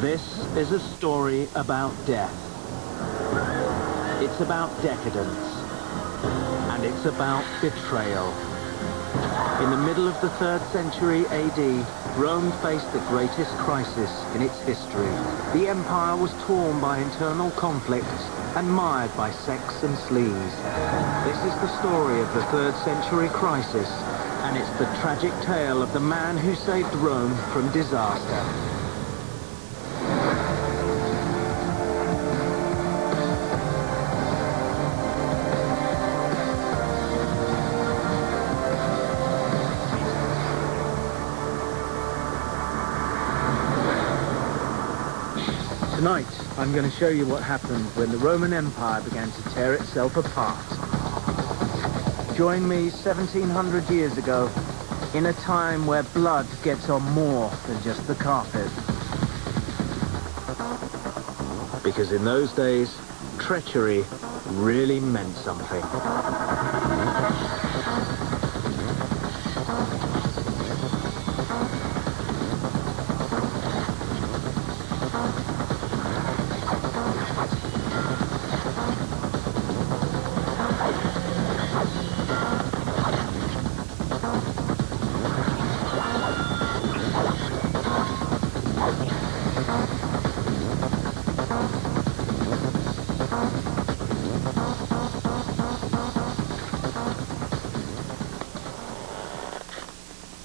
This is a story about death. It's about decadence. And it's about betrayal. In the middle of the 3rd century AD, Rome faced the greatest crisis in its history. The empire was torn by internal conflicts and mired by sects and sleaze. This is the story of the 3rd century crisis, and it's the tragic tale of the man who saved Rome from disaster. Tonight, I'm going to show you what happened when the Roman Empire began to tear itself apart. Join me 1700 years ago, in a time where blood gets on more than just the carpet. Because in those days, treachery really meant something.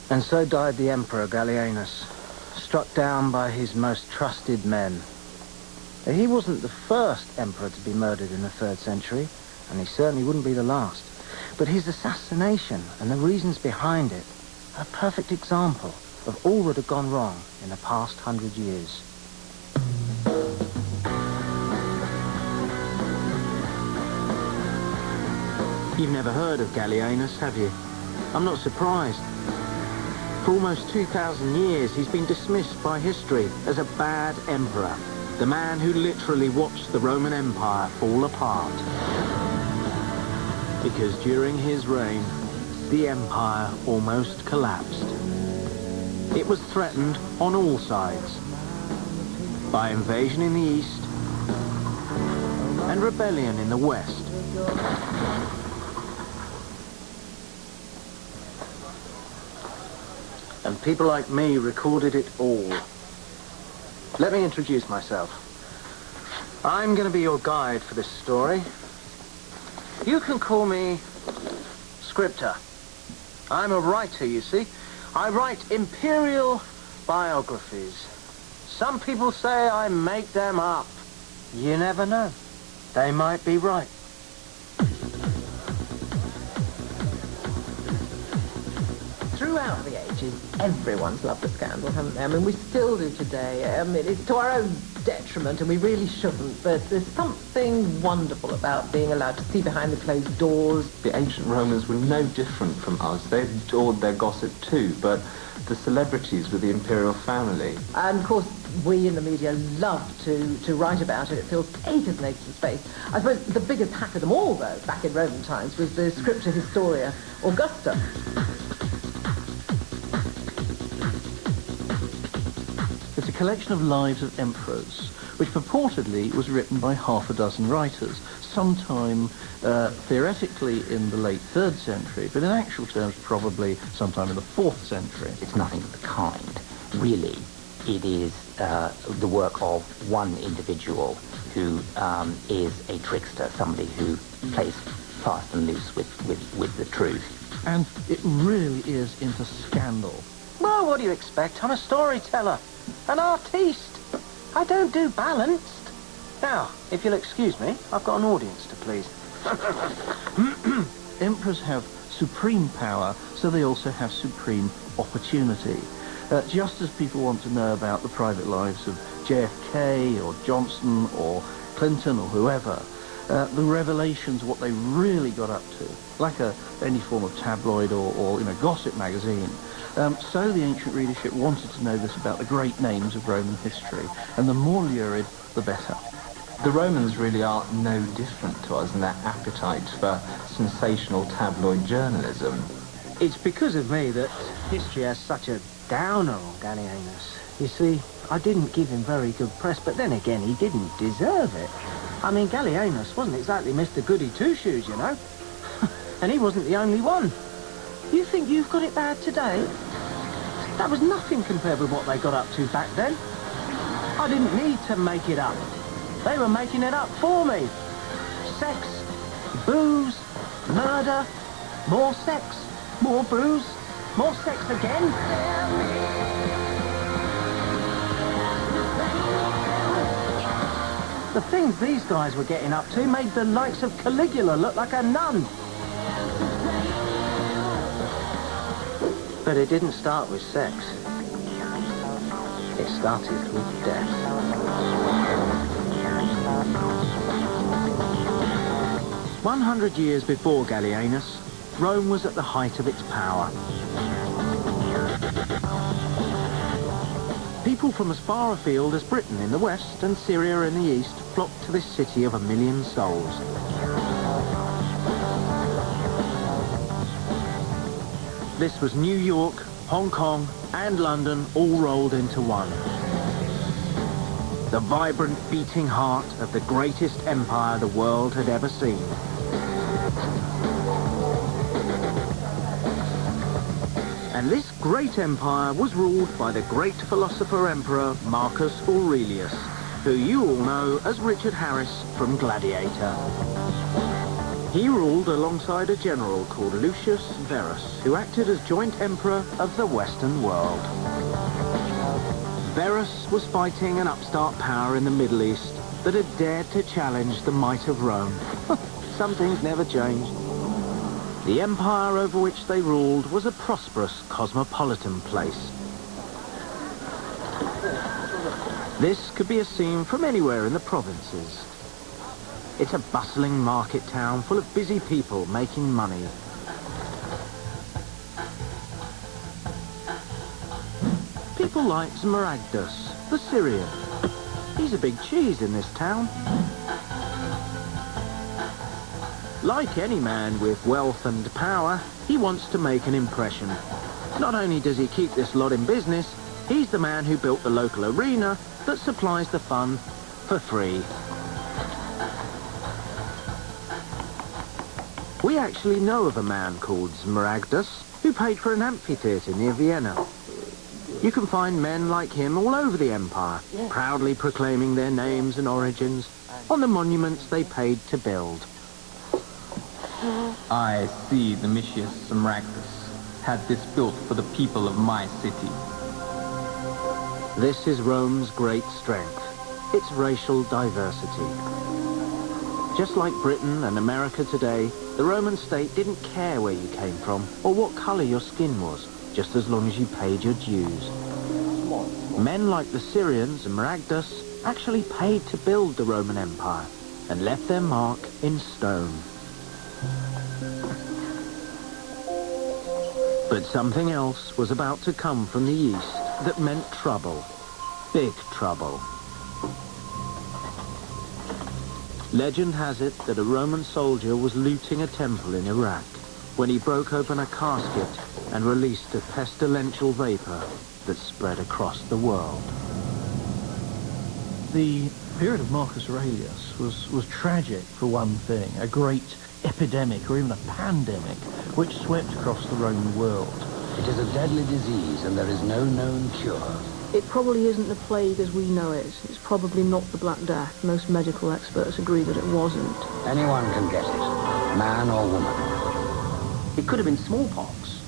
And so died the Emperor Gallienus, struck down by his most trusted men. He wasn't the first emperor to be murdered in the 3rd century, and he certainly wouldn't be the last. But his assassination and the reasons behind it are a perfect example of all that had gone wrong in the past 100 years. You've never heard of Gallienus, have you? I'm not surprised. For almost 2,000 years, he's been dismissed by history as a bad emperor, the man who literally watched the Roman Empire fall apart. Because during his reign, the empire almost collapsed. It was threatened on all sides, by invasion in the east and rebellion in the west. And people like me recorded it all. Let me introduce myself. I'm going to be your guide for this story. You can call me Scriptor. I'm a writer, you see. I write imperial biographies. Some people say I make them up. You never know. They might be right. Throughout the ages, everyone's loved a scandal, haven't they? I mean, we still do today. I mean, it's to our own detriment, and we really shouldn't, but there's something wonderful about being allowed to see behind the closed doors. The ancient Romans were no different from us. They adored their gossip too, but the celebrities were the imperial family. And, of course, we in the media love to write about it. It fills acres and acres of space. I suppose the biggest hack of them all, though, back in Roman times, was the Scripta Historia Augusta. It's a collection of lives of emperors, which purportedly was written by half a dozen writers, sometime theoretically in the late 3rd century, but in actual terms probably sometime in the 4th century. It's nothing of the kind. Really, it is the work of one individual who is a trickster, somebody who plays fast and loose with the truth. And it really is into scandal. Well, what do you expect? I'm a storyteller, an artiste. I don't do balanced. Now, if you'll excuse me, I've got an audience to please. Emperors have supreme power, so they also have supreme opportunity. Just as people want to know about the private lives of JFK or Johnson or Clinton or whoever, the revelations of what they really got up to, like any form of tabloid or gossip magazine. So the ancient readership wanted to know this about the great names of Roman history, and the more lurid, the better. The Romans really are no different to us in their appetite for sensational tabloid journalism. It's because of me that history has such a downer on Gallienus. You see, I didn't give him very good press, but then again, he didn't deserve it. I mean, Gallienus wasn't exactly Mr. Goody Two-Shoes, you know. And he wasn't the only one. You think you've got it bad today? That was nothing compared with what they got up to back then. I didn't need to make it up. They were making it up for me. Sex, booze, murder, more sex, more booze, more sex again. The things these guys were getting up to made the likes of Caligula look like a nun. But it didn't start with sex. It started with death. 100 years before Gallienus, Rome was at the height of its power. People from as far afield as Britain in the west and Syria in the east flocked to this city of 1 million souls. This was New York, Hong Kong and London all rolled into one. The vibrant beating heart of the greatest empire the world had ever seen. And this great empire was ruled by the great philosopher emperor Marcus Aurelius, who you all know as Richard Harris from Gladiator. He ruled alongside a general called Lucius Verus, who acted as joint emperor of the Western world. Verus was fighting an upstart power in the Middle East that had dared to challenge the might of Rome. Some things never changed. The empire over which they ruled was a prosperous, cosmopolitan place. This could be a scene from anywhere in the provinces. It's a bustling market town full of busy people making money. People like Smaragdus, the Syrian. He's a big cheese in this town. Like any man with wealth and power, he wants to make an impression. Not only does he keep this lot in business, he's the man who built the local arena that supplies the fun for free. We actually know of a man called Smaragdus who paid for an amphitheatre near Vienna. You can find men like him all over the empire, proudly proclaiming their names and origins on the monuments they paid to build. I see Domitius Smaragdus had this built for the people of my city. This is Rome's great strength, its racial diversity. Just like Britain and America today, the Roman state didn't care where you came from or what colour your skin was, just as long as you paid your dues. Men like the Syrians and Smaragdus actually paid to build the Roman Empire and left their mark in stone. But something else was about to come from the east that meant trouble. Big trouble. Legend has it that a Roman soldier was looting a temple in Iraq when he broke open a casket and released a pestilential vapor that spread across the world. The period of Marcus Aurelius was tragic for one thing, a great epidemic or even a pandemic which swept across the Roman world. It is a deadly disease and there is no known cure. It probably isn't the plague as we know it. It's probably not the Black Death. Most medical experts agree that it wasn't. Anyone can get it, man or woman. It could have been smallpox,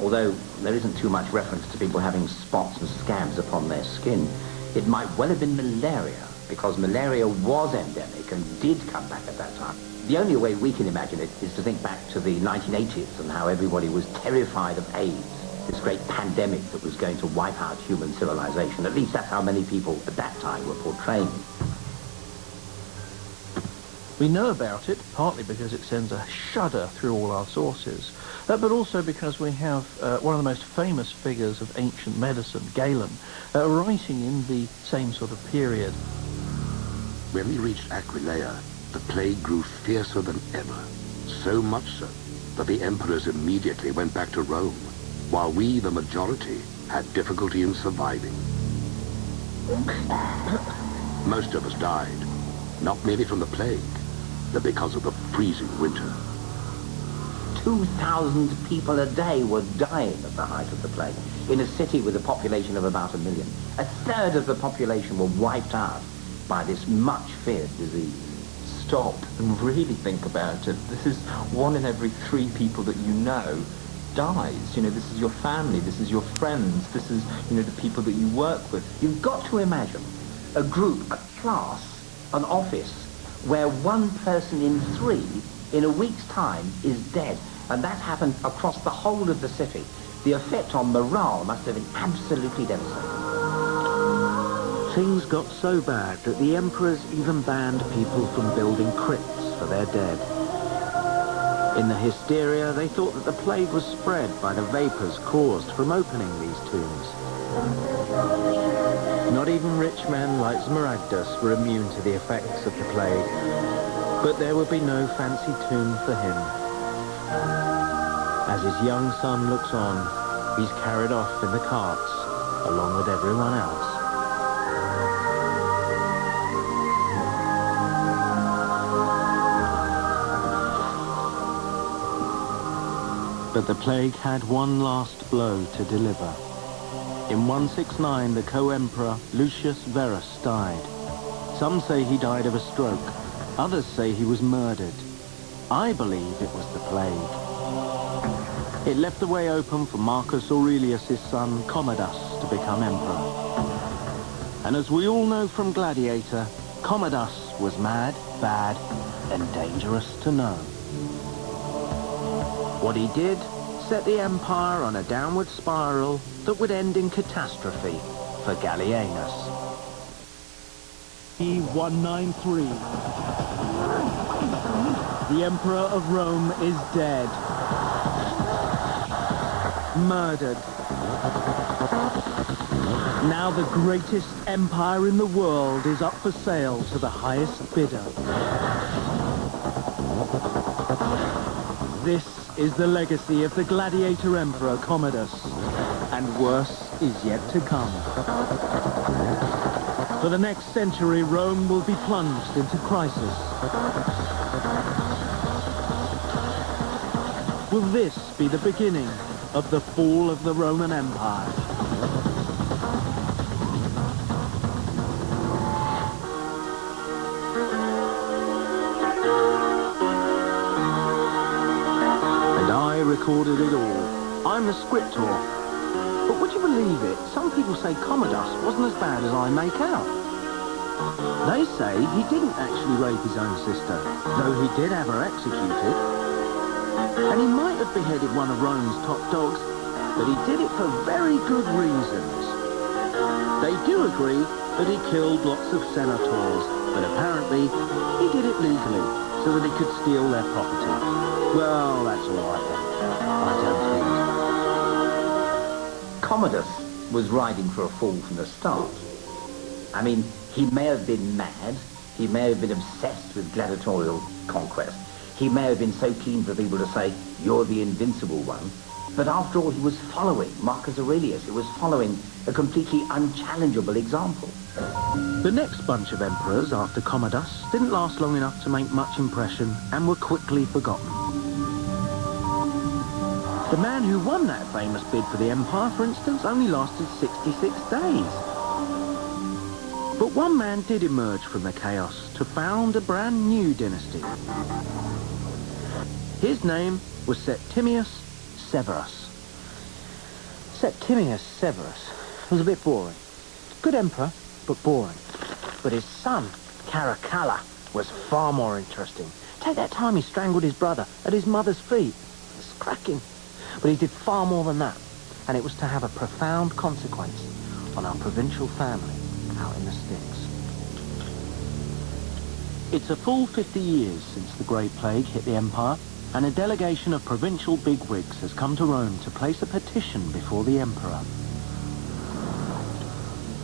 although there isn't too much reference to people having spots and scabs upon their skin. It might well have been malaria, because malaria was endemic and did come back at that time. The only way we can imagine it is to think back to the 1980s and how everybody was terrified of AIDS, this great pandemic that was going to wipe out human civilization. At least that's how many people at that time were portraying it. We know about it partly because it sends a shudder through all our sources, but also because we have one of the most famous figures of ancient medicine, Galen, writing in the same sort of period. When we reached Aquileia, the plague grew fiercer than ever, so much so that the emperors immediately went back to Rome, while we, the majority, had difficulty in surviving. Most of us died, not merely from the plague, but because of the freezing winter. 2,000 people a day were dying at the height of the plague in a city with a population of about 1 million. A third of the population were wiped out by this much feared disease. Stop and really think about it. This is 1 in every 3 people that you know dies. You know, this is your family, this is your friends, this is, you know, the people that you work with. You've got to imagine a group, a class, an office, where 1 person in 3 in a week's time is dead. And that happened across the whole of the city. The effect on morale must have been absolutely devastating. Things got so bad that the emperors even banned people from building crypts for their dead. In the hysteria, they thought that the plague was spread by the vapors caused from opening these tombs. Not even rich men like Smaragdus were immune to the effects of the plague, but there would be no fancy tomb for him. As his young son looks on, he's carried off in the carts, along with everyone else. But the plague had one last blow to deliver. In 169, the co-emperor Lucius Verus died. Some say he died of a stroke. Others say he was murdered. I believe it was the plague. It left the way open for Marcus Aurelius' son Commodus to become emperor. And as we all know from Gladiator, Commodus was mad, bad, and dangerous to know. What he did set the empire on a downward spiral that would end in catastrophe for Gallienus. E193. The Emperor of Rome is dead. Murdered. Now the greatest empire in the world is up for sale to the highest bidder. This is the legacy of the gladiator emperor Commodus, and worse is yet to come. For the next century, Rome will be plunged into crisis. Will this be the beginning of the fall of the Roman Empire? And I recorded it all. I'm the scriptor. But would you believe it? Some people say Commodus wasn't as bad as I make out. They say he didn't actually rape his own sister, though he did have her executed. And he might have beheaded one of Rome's top dogs, but he did it for very good reasons. They do agree that he killed lots of senators, but apparently he did it legally, so that he could steal their property. Well, that's all right then. I don't think. Commodus was riding for a fall from the start. I mean, he may have been mad, he may have been obsessed with gladiatorial conquest, he may have been so keen for people to say, you're the invincible one, but after all, he was following Marcus Aurelius. He was following a completely unchallengeable example. The next bunch of emperors after Commodus didn't last long enough to make much impression and were quickly forgotten. The man who won that famous bid for the empire, for instance, only lasted 66 days. But one man did emerge from the chaos to found a brand new dynasty. His name was Septimius Severus. Septimius Severus was a bit boring. Good emperor, but boring. But his son, Caracalla, was far more interesting. Take that time he strangled his brother at his mother's feet. It's cracking. But he did far more than that. And it was to have a profound consequence on our provincial family out in the sticks. It's a full 50 years since the Great Plague hit the empire, and a delegation of provincial bigwigs has come to Rome to place a petition before the emperor.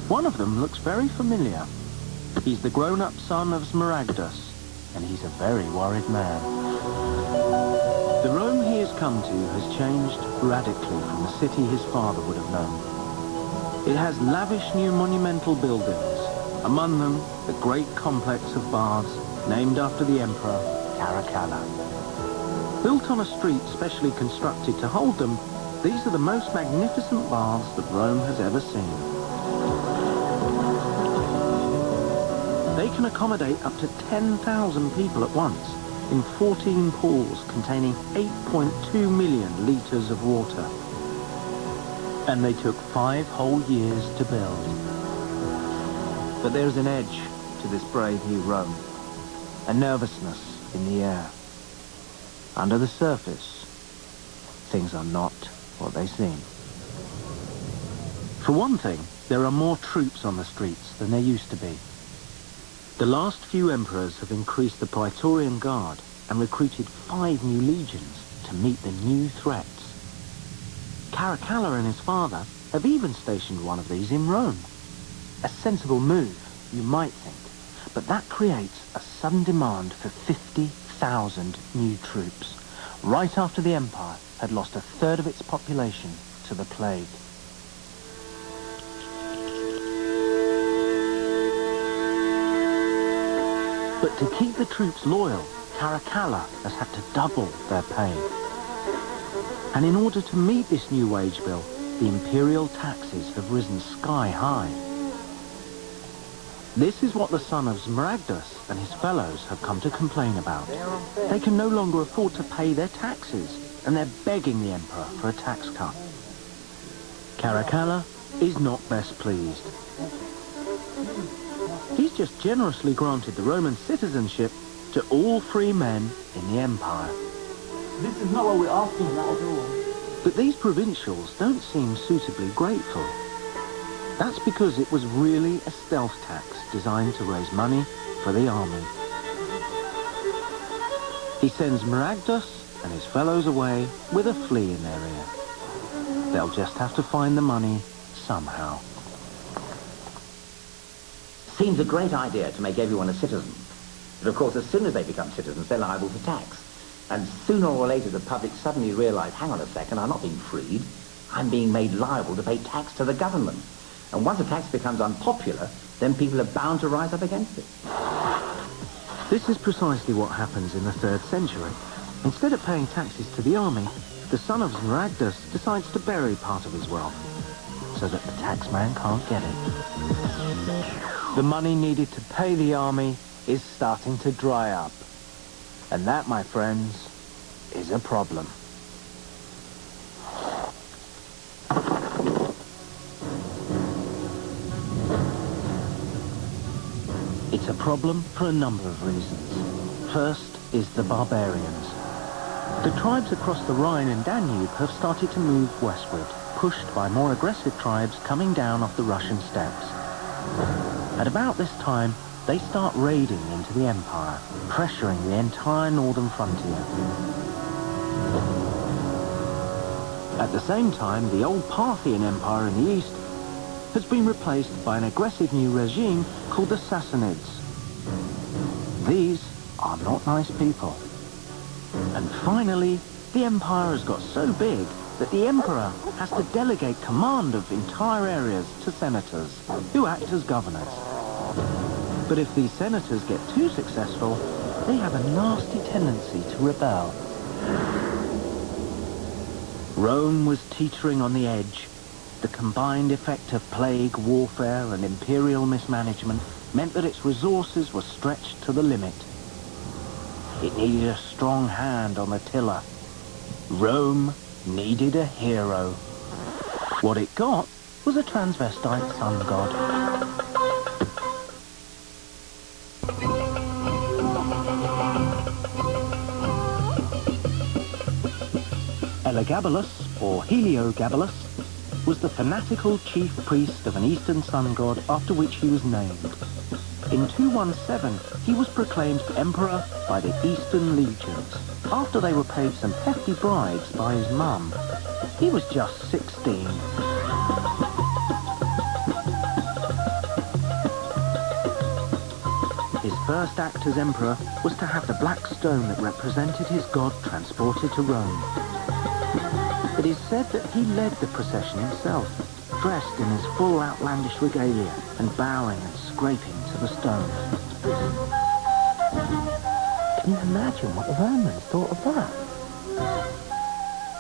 One of them looks very familiar. He's the grown-up son of Smaragdus, and he's a very worried man. The Rome he has come to has changed radically from the city his father would have known. It has lavish new monumental buildings, among them the great complex of baths named after the emperor, Caracalla. Built on a street specially constructed to hold them, these are the most magnificent baths that Rome has ever seen. They can accommodate up to 10,000 people at once in 14 pools containing 8.2 million litres of water. And they took 5 whole years to build. But there's an edge to this brave new Rome, a nervousness in the air. Under the surface, things are not what they seem. For one thing, there are more troops on the streets than there used to be. The last few emperors have increased the Praetorian Guard and recruited 5 new legions to meet the new threats. Caracalla and his father have even stationed one of these in Rome. A sensible move, you might think, but that creates a sudden demand for 50,000 new troops, right after the empire had lost 1/3 of its population to the plague. But to keep the troops loyal, Caracalla has had to double their pay. And in order to meet this new wage bill, the imperial taxes have risen sky high. This is what the son of Smaragdus and his fellows have come to complain about. They can no longer afford to pay their taxes, and they're begging the emperor for a tax cut. Caracalla is not best pleased. He's just generously granted the Roman citizenship to all free men in the empire. This is not what we're asking at all. But these provincials don't seem suitably grateful. That's because it was really a stealth tax designed to raise money for the army. He sends Smaragdus and his fellows away with a flea in their ear. They'll just have to find the money somehow. Seems a great idea to make everyone a citizen. But of course, as soon as they become citizens, they're liable for tax. And sooner or later, the public suddenly realise, hang on a second, I'm not being freed. I'm being made liable to pay tax to the government. And once a tax becomes unpopular, then people are bound to rise up against it. This is precisely what happens in the 3rd century. Instead of paying taxes to the army, the son of Smaragdus decides to bury part of his wealth, so that the taxman can't get it. The money needed to pay the army is starting to dry up. And that, my friends, is a problem. It's a problem for a number of reasons. First is the barbarians. The tribes across the Rhine and Danube have started to move westward, pushed by more aggressive tribes coming down off the Russian steppes. At about this time, they start raiding into the empire, pressuring the entire northern frontier. At the same time, the old Parthian Empire in the east has been replaced by an aggressive new regime called the Sassanids. These are not nice people. And finally, the empire has got so big that the emperor has to delegate command of entire areas to senators, who act as governors. But if these senators get too successful, they have a nasty tendency to rebel. Rome was teetering on the edge. The combined effect of plague, warfare, and imperial mismanagement meant that its resources were stretched to the limit. It needed a strong hand on the tiller. Rome needed a hero. What it got was a transvestite sun god. Elagabalus, or Heliogabalus, was the fanatical chief priest of an eastern sun god after which he was named. In 217, he was proclaimed emperor by the Eastern Legions, after they were paid some hefty bribes by his mum. He was just 16. His first act as emperor was to have the black stone that represented his god transported to Rome. It is said that he led the procession himself, dressed in his full outlandish regalia and bowing and scraping to the stones. Can you imagine what the Romans thought of that?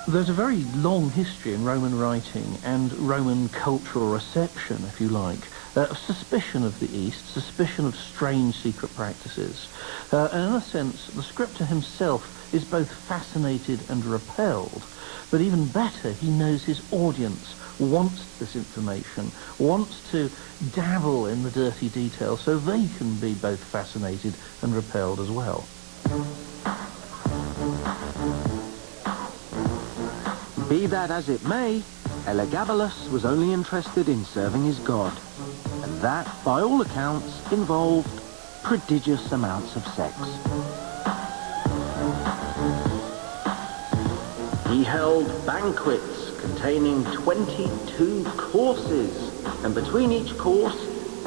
There's a very long history in Roman writing and Roman cultural reception, if you like, of suspicion of the East, suspicion of strange secret practices. And in a sense, the scripter himself is both fascinated and repelled. But even better, he knows his audience wants this information, wants to dabble in the dirty details so they can be both fascinated and repelled as well. Be that as it may, Elagabalus was only interested in serving his god, and that, by all accounts, involved prodigious amounts of sex. He held banquets containing 22 courses, and between each course,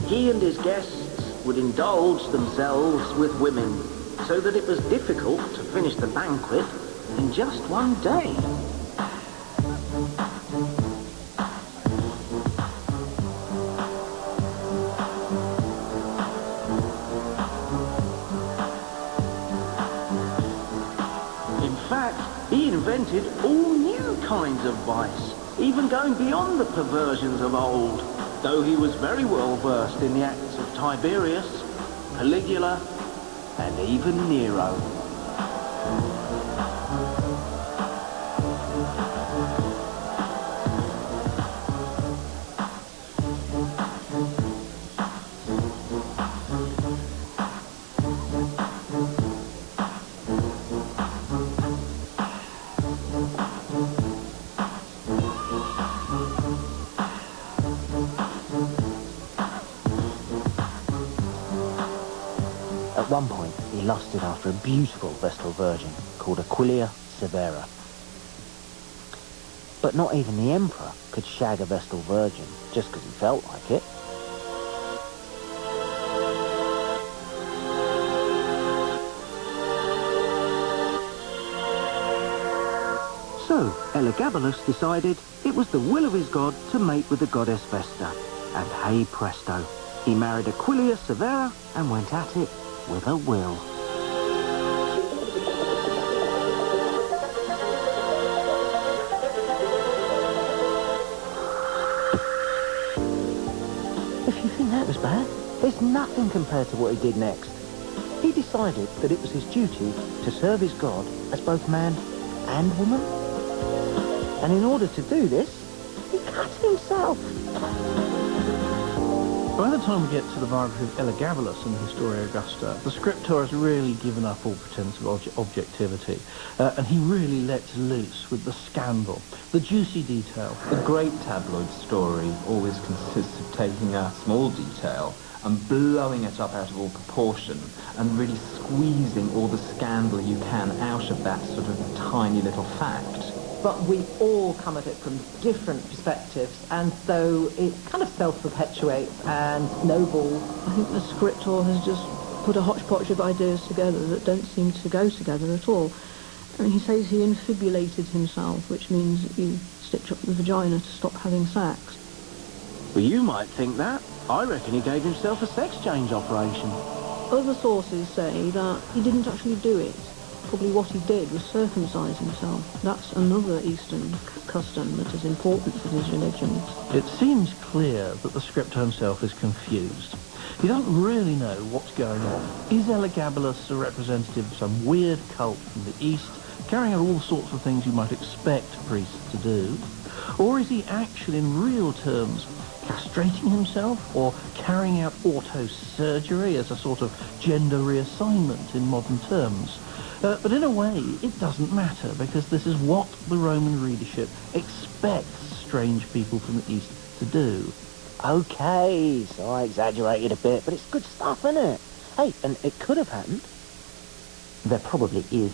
he and his guests would indulge themselves with women, so that it was difficult to finish the banquet in just one day. He invented all new kinds of vice, even going beyond the perversions of old, though he was very well versed in the acts of Tiberius, Caligula, and even Nero. At one point, he lusted after a beautiful Vestal Virgin called Aquileia Severa. But not even the Emperor could shag a Vestal Virgin just because he felt like it. So, Elagabalus decided it was the will of his god to mate with the goddess Vesta. And hey presto, he married Aquileia Severa and went at it with a will. If you think that was bad, there's nothing compared to what he did next. He decided that it was his duty to serve his god as both man and woman. And in order to do this, he cut himself. By the time we get to the biography of Elagabalus in the Historia Augusta, the scriptor has really given up all pretense of objectivity, and he really lets loose with the scandal, the juicy detail. The great tabloid story always consists of taking a small detail and blowing it up out of all proportion and really squeezing all the scandal you can out of that sort of tiny little fact. But we all come at it from different perspectives, and so it kind of self-perpetuates and snowballs. I think the scriptor has just put a hodgepodge of ideas together that don't seem to go together at all. I mean, he says he infibulated himself, which means you stitch up the vagina to stop having sex. Well, you might think that. I reckon he gave himself a sex change operation. Other sources say that he didn't actually do it. Probably what he did was circumcise himself. That's another Eastern custom that is important for his religion. It seems clear that the scriptor himself is confused. He doesn't really know what's going on. Is Elagabalus a representative of some weird cult from the East, carrying out all sorts of things you might expect priests to do? Or is he actually, in real terms, castrating himself or carrying out autosurgery as a sort of gender reassignment in modern terms? But in a way, it doesn't matter, because this is what the Roman readership expects strange people from the East to do. Okay, so I exaggerated a bit, but it's good stuff, isn't it? Hey, and it could have happened. There probably is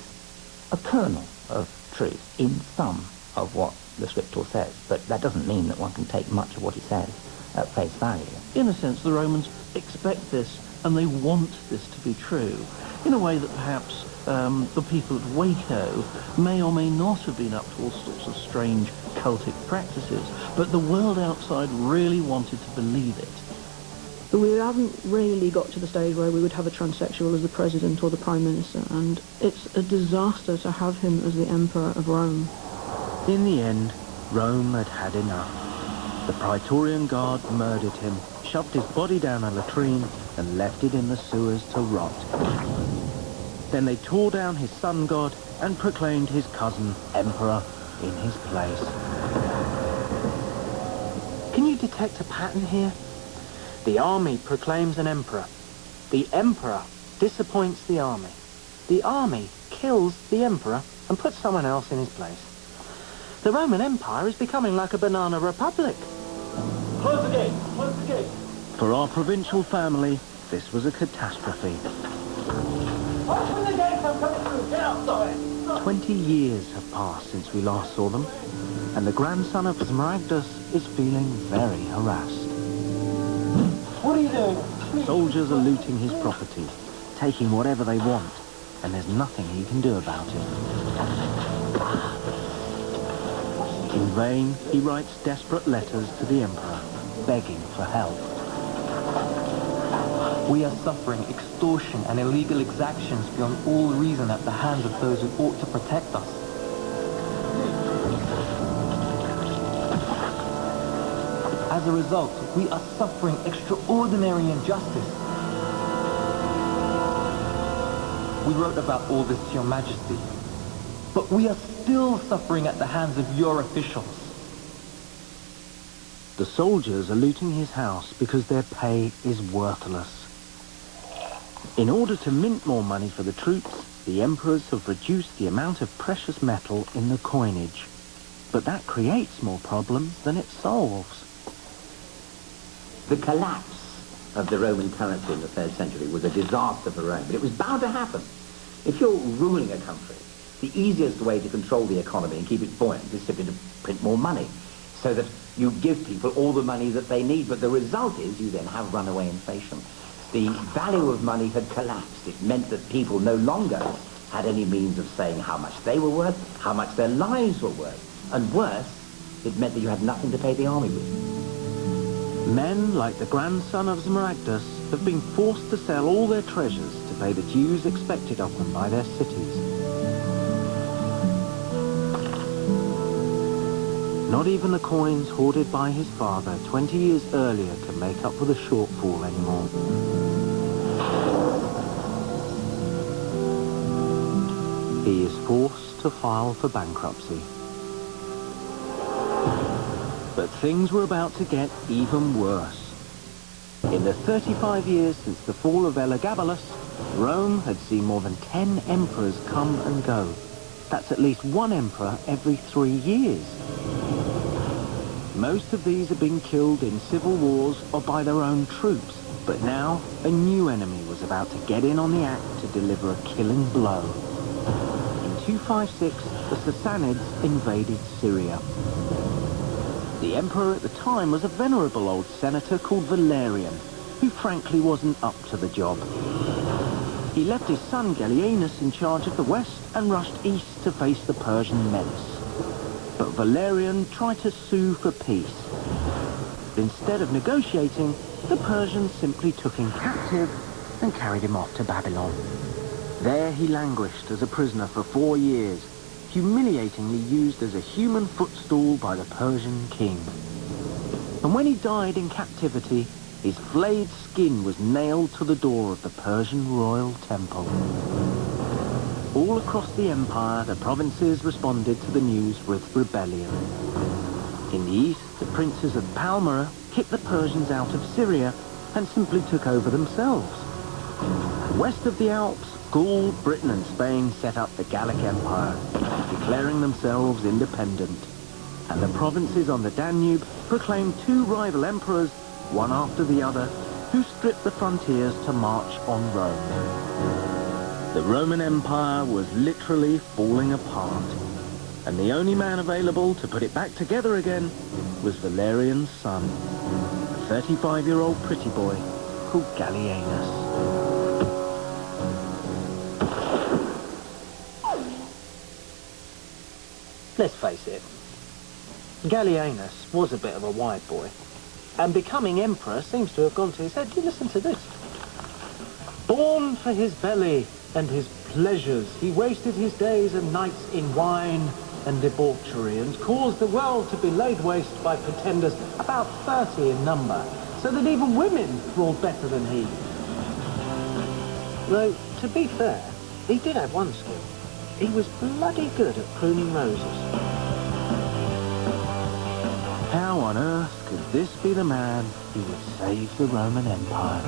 a kernel of truth in some of what the scriptor says, but that doesn't mean that one can take much of what he says at face value. In a sense, the Romans expect this, and they want this to be true, in a way that perhaps the people at Waco may or may not have been up to all sorts of strange cultic practices, but the world outside really wanted to believe it. But we haven't really got to the stage where we would have a transsexual as the president or the prime minister, and it's a disaster to have him as the emperor of Rome. In the end, Rome had had enough. The Praetorian Guard murdered him, shoved his body down a latrine, and left it in the sewers to rot. Then they tore down his sun god and proclaimed his cousin emperor in his place. Can you detect a pattern here? The army proclaims an emperor. The emperor disappoints the army. The army kills the emperor and puts someone else in his place. The Roman Empire is becoming like a banana republic. Close the gate! Close the gate! For our provincial family, this was a catastrophe. Open the gate! I'm coming through! Get outside! 20 years have passed since we last saw them, and the grandson of Smaragdus is feeling very harassed. What are you doing? Soldiers are looting his property, taking whatever they want, and there's nothing he can do about it. In vain, he writes desperate letters to the emperor, begging for help. We are suffering extortion and illegal exactions beyond all reason at the hands of those who ought to protect us. As a result, we are suffering extraordinary injustice. We wrote about all this to your majesty, but we are still suffering at the hands of your officials. The soldiers are looting his house because their pay is worthless. In order to mint more money for the troops, the emperors have reduced the amount of precious metal in the coinage. But that creates more problems than it solves. The collapse of the Roman currency in the 3rd century was a disaster for Rome, but it was bound to happen. If you're ruling a country, the easiest way to control the economy and keep it buoyant is simply to print more money, so that you give people all the money that they need, but the result is you then have runaway inflation. The value of money had collapsed. It meant that people no longer had any means of saying how much they were worth, how much their lives were worth, and worse, it meant that you had nothing to pay the army with. Men like the grandson of Smaragdus have been forced to sell all their treasures to pay the dues expected of them by their cities. Not even the coins hoarded by his father 20 years earlier can make up for the shortfall anymore. He is forced to file for bankruptcy. But things were about to get even worse. In the 35 years since the fall of Elagabalus, Rome had seen more than 10 emperors come and go. That's at least one emperor every 3 years. Most of these had been killed in civil wars or by their own troops, but now a new enemy was about to get in on the act to deliver a killing blow. In 256, the Sassanids invaded Syria. The emperor at the time was a venerable old senator called Valerian, who frankly wasn't up to the job. He left his son Gallienus in charge of the west and rushed east to face the Persian menace. But Valerian tried to sue for peace. But instead of negotiating, the Persians simply took him captive and carried him off to Babylon. There he languished as a prisoner for 4 years, humiliatingly used as a human footstool by the Persian king. And when he died in captivity, his flayed skin was nailed to the door of the Persian royal temple. All across the empire, the provinces responded to the news with rebellion. In the east, the princes of Palmyra kicked the Persians out of Syria and simply took over themselves. West of the Alps, Gaul, Britain and Spain set up the Gallic Empire, declaring themselves independent. And the provinces on the Danube proclaimed 2 rival emperors, one after the other, who stripped the frontiers to march on Rome. The Roman Empire was literally falling apart, and the only man available to put it back together again was Valerian's son, a 35-year-old pretty boy called Gallienus. Let's face it, Gallienus was a bit of a wide boy, and becoming emperor seems to have gone to his head. You listen to this. Born for his belly and his pleasures, he wasted his days and nights in wine and debauchery, and caused the world to be laid waste by pretenders, about 30 in number, so that even women ruled better than he. Though, to be fair, he did have one skill. He was bloody good at pruning roses. How on earth could this be the man who would save the Roman Empire?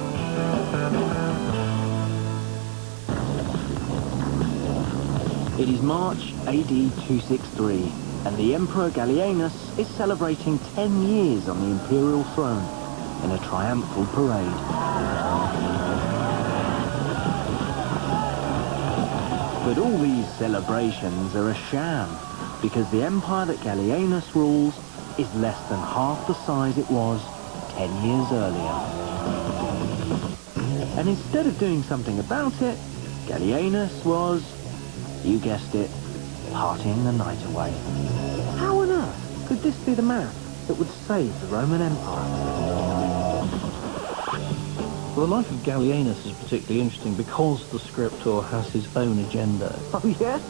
It is March AD 263, and the Emperor Gallienus is celebrating 10 years on the imperial throne in a triumphal parade. But all these celebrations are a sham, because the empire that Gallienus rules is less than half the size it was 10 years earlier. And instead of doing something about it, Gallienus was, you guessed it, partying the night away. How on earth could this be the man that would save the Roman Empire? Well, the life of Gallienus is particularly interesting because the scriptor has his own agenda. Oh, yes?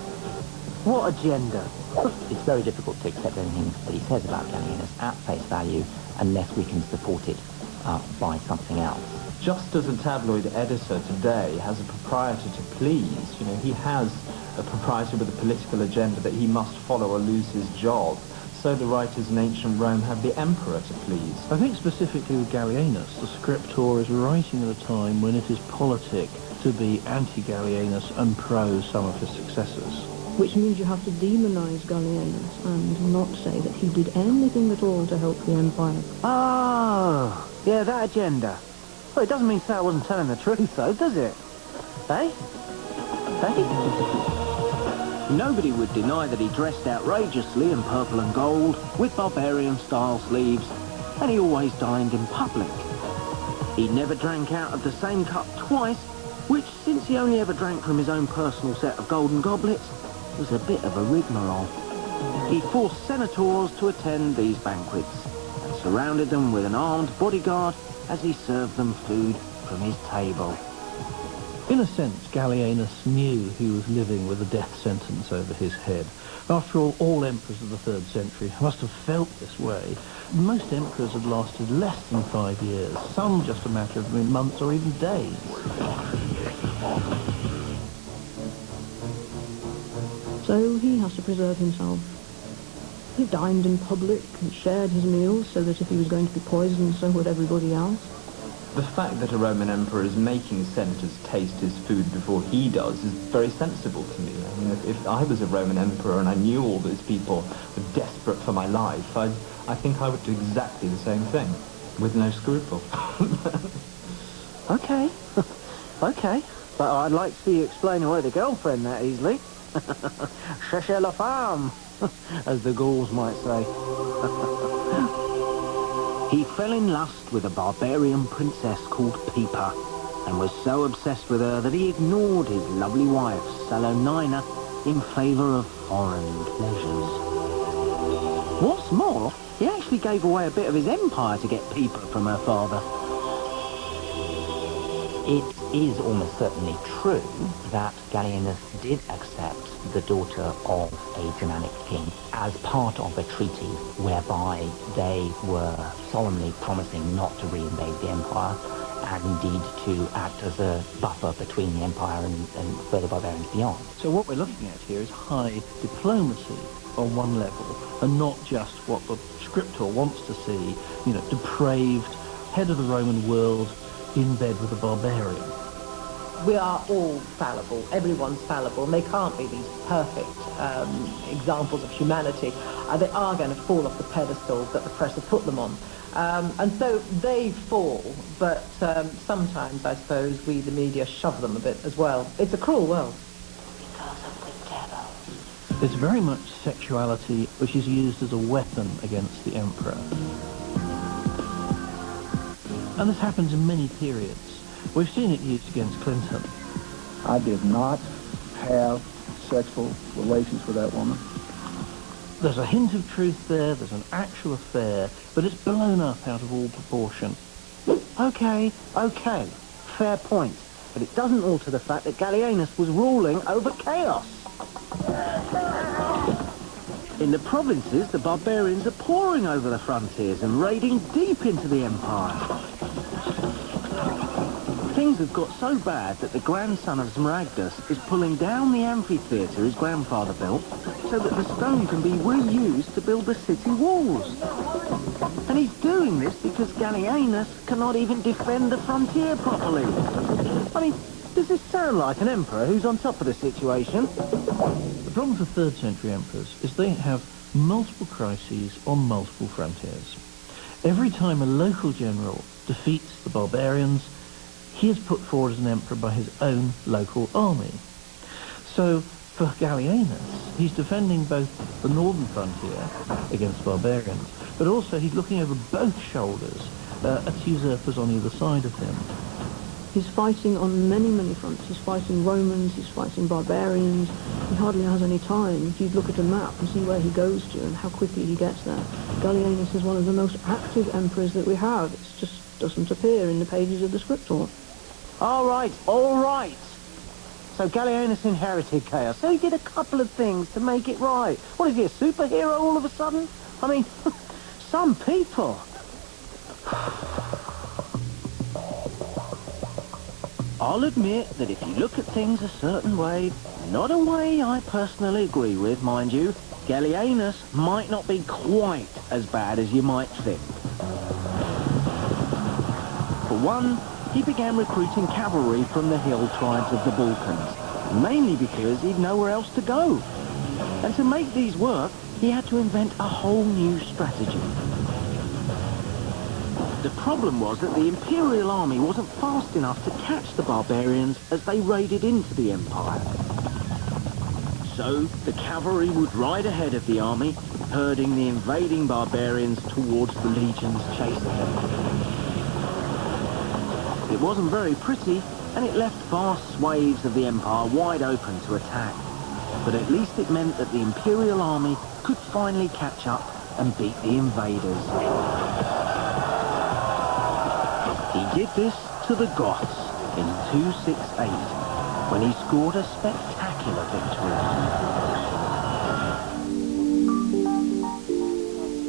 What agenda? It's very difficult to accept anything that he says about Gallienus at face value unless we can support it by something else. Just as a tabloid editor today has a proprietor to please, you know, he has a proprietor with a political agenda that he must follow or lose his job. So the writers in ancient Rome have the emperor to please. I think specifically with Gallienus, the scriptor is writing at a time when it is politic to be anti-Gallienus and pro some of his successors. Which means you have to demonize Gallienus and not say that he did anything at all to help the empire. Oh, yeah, that agenda. Well, it doesn't mean to say I wasn't telling the truth, though, does it? Eh? Eh? Nobody would deny that he dressed outrageously in purple and gold, with barbarian-style sleeves, and he always dined in public. He never drank out of the same cup twice, which, since he only ever drank from his own personal set of golden goblets, was a bit of a rigmarole. He forced senators to attend these banquets, and surrounded them with an armed bodyguard as he served them food from his table. In a sense, Gallienus knew he was living with a death sentence over his head. After all emperors of the 3rd century must have felt this way. Most emperors had lasted less than 5 years, some just a matter of months or even days. So he has to preserve himself. He dined in public and shared his meals so that if he was going to be poisoned, so would everybody else. The fact that a Roman emperor is making senators taste his food before he does is very sensible to me. I mean, if I was a Roman emperor and I knew all these people were desperate for my life, I think I would do exactly the same thing, with no scruple. Okay. Okay. But I'd like to see you explain away the girlfriend that easily. Cherchez la femme, as the Gauls might say. He fell in lust with a barbarian princess called Pippa, and was so obsessed with her that he ignored his lovely wife, Salonina, in favour of foreign pleasures. What's more, he actually gave away a bit of his empire to get Pippa from her father. It is almost certainly true that Gallienus did accept the daughter of a Germanic king as part of a treaty whereby they were solemnly promising not to reinvade the empire and indeed to act as a buffer between the empire and further barbarians beyond. So what we're looking at here is high diplomacy on one level, and not just what the scriptor wants to see, you know, depraved head of the Roman world in bed with a barbarian. We are all fallible. Everyone's fallible. And they can't be these perfect examples of humanity. They are going to fall off the pedestal that the press have put them on. And so they fall, but sometimes, I suppose, we, the media, shove them a bit as well. It's a cruel world. Because of the devil. It's very much sexuality which is used as a weapon against the emperor. And this happens in many periods. We've seen it used against Clinton. I did not have sexual relations with that woman. There's a hint of truth there, there's an actual affair, but it's blown up out of all proportion. Okay, fair point. But it doesn't alter the fact that Gallienus was ruling over chaos. In the provinces, the barbarians are pouring over the frontiers and raiding deep into the empire. Things have got so bad that the grandson of Smaragdus is pulling down the amphitheatre his grandfather built so that the stone can be reused to build the city walls. And he's doing this because Gallienus cannot even defend the frontier properly. I mean, does this sound like an emperor who's on top of the situation? The problem for 3rd century emperors is they have multiple crises on multiple frontiers. Every time a local general defeats the barbarians, he is put forward as an emperor by his own local army. So, for Gallienus, he's defending both the northern frontier against barbarians, but also he's looking over both shoulders at usurpers on either side of him. He's fighting on many, many fronts. He's fighting Romans, he's fighting barbarians. He hardly has any time. If you look at a map and see where he goes to and how quickly he gets there, Gallienus is one of the most active emperors that we have. It just doesn't appear in the pages of the scriptor. All right. So Gallienus inherited chaos, so he did a couple of things to make it right. What, is he a superhero all of a sudden? I mean, some people. I'll admit that if you look at things a certain way, not a way I personally agree with, mind you, Gallienus might not be quite as bad as you might think. For one, he began recruiting cavalry from the hill tribes of the Balkans, mainly because he'd nowhere else to go. And to make these work, he had to invent a whole new strategy. The problem was that the Imperial army wasn't fast enough to catch the barbarians as they raided into the empire. So the cavalry would ride ahead of the army, herding the invading barbarians towards the legions chasing them. It wasn't very pretty, and it left vast swathes of the empire wide open to attack. But at least it meant that the Imperial army could finally catch up and beat the invaders. He did this to the Goths in 268, when he scored a spectacular victory.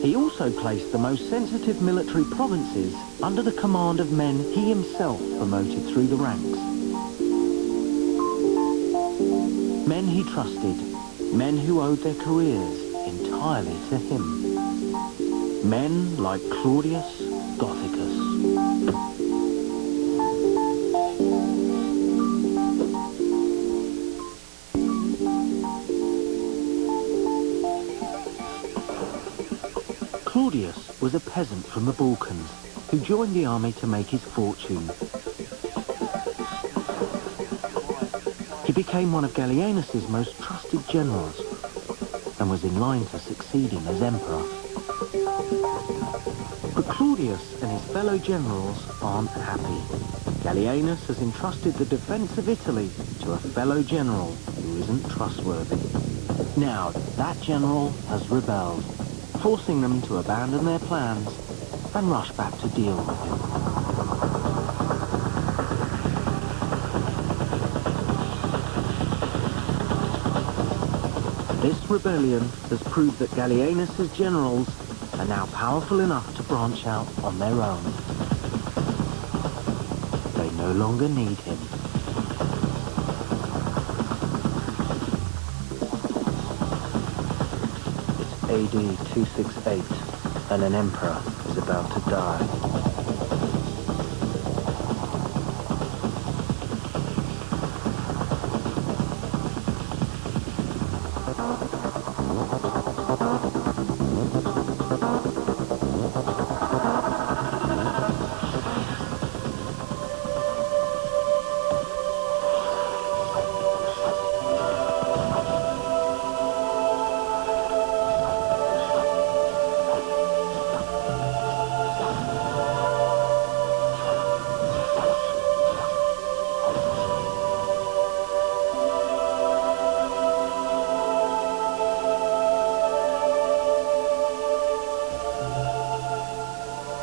He also placed the most sensitive military provinces under the command of men he himself promoted through the ranks. Men he trusted, men who owed their careers entirely to him. Men like Claudius Gothicus. Claudius was a peasant from the Balkans who joined the army to make his fortune. He became one of Gallienus's most trusted generals and was in line to succeed him as emperor. But Claudius and his fellow generals aren't happy. Gallienus has entrusted the defense of Italy to a fellow general who isn't trustworthy. Now, that general has rebelled, forcing them to abandon their plans and rush back to deal with him. This rebellion has proved that Gallienus's generals are now powerful enough to branch out on their own. They no longer need him. It's AD 268, and an emperor is about to die.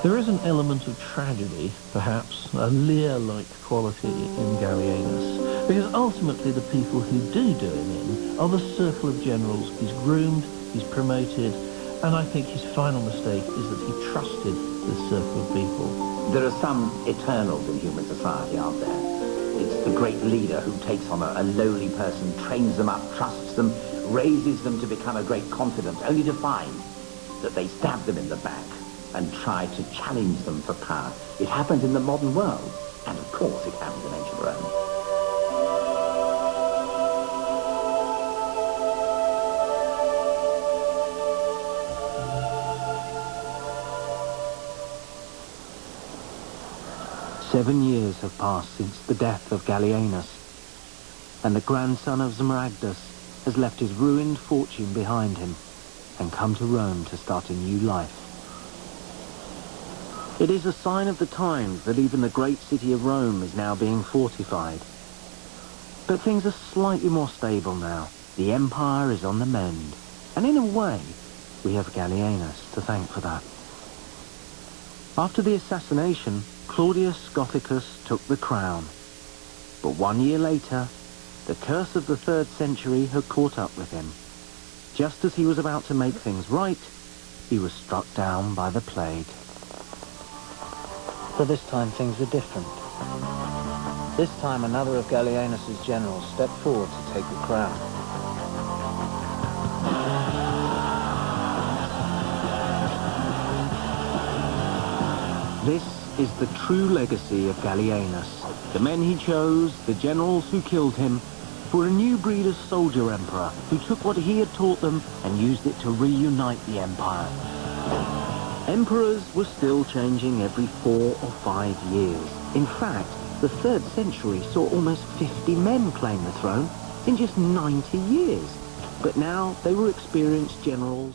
There is an element of tragedy, perhaps, a Lear-like quality in Gallienus, because ultimately the people who do him in are the circle of generals he's groomed, he's promoted, and I think his final mistake is that he trusted this circle of people. There are some eternals in human society, aren't there? It's the great leader who takes on a lowly person, trains them up, trusts them, raises them to become a great confidant, only to find that they stab them in the back and try to challenge them for power. It happens in the modern world, and of course it happens in ancient Rome. "7 years have passed since the death of Gallienus, and the grandson of Zmaragadus has left his ruined fortune behind him and come to Rome to start a new life. It is a sign of the times that even the great city of Rome is now being fortified. But things are slightly more stable now. The empire is on the mend, and in a way, we have Gallienus to thank for that. After the assassination, Claudius Gothicus took the crown. But 1 year later, the curse of the 3rd century had caught up with him. Just as he was about to make things right, he was struck down by the plague. But this time things were different. This time another of Gallienus's generals stepped forward to take the crown. This is the true legacy of Gallienus. The men he chose, the generals who killed him, for a new breed of soldier emperor who took what he had taught them and used it to reunite the empire. Emperors were still changing every 4 or 5 years. In fact, the 3rd century saw almost 50 men claim the throne in just 90 years. But now they were experienced generals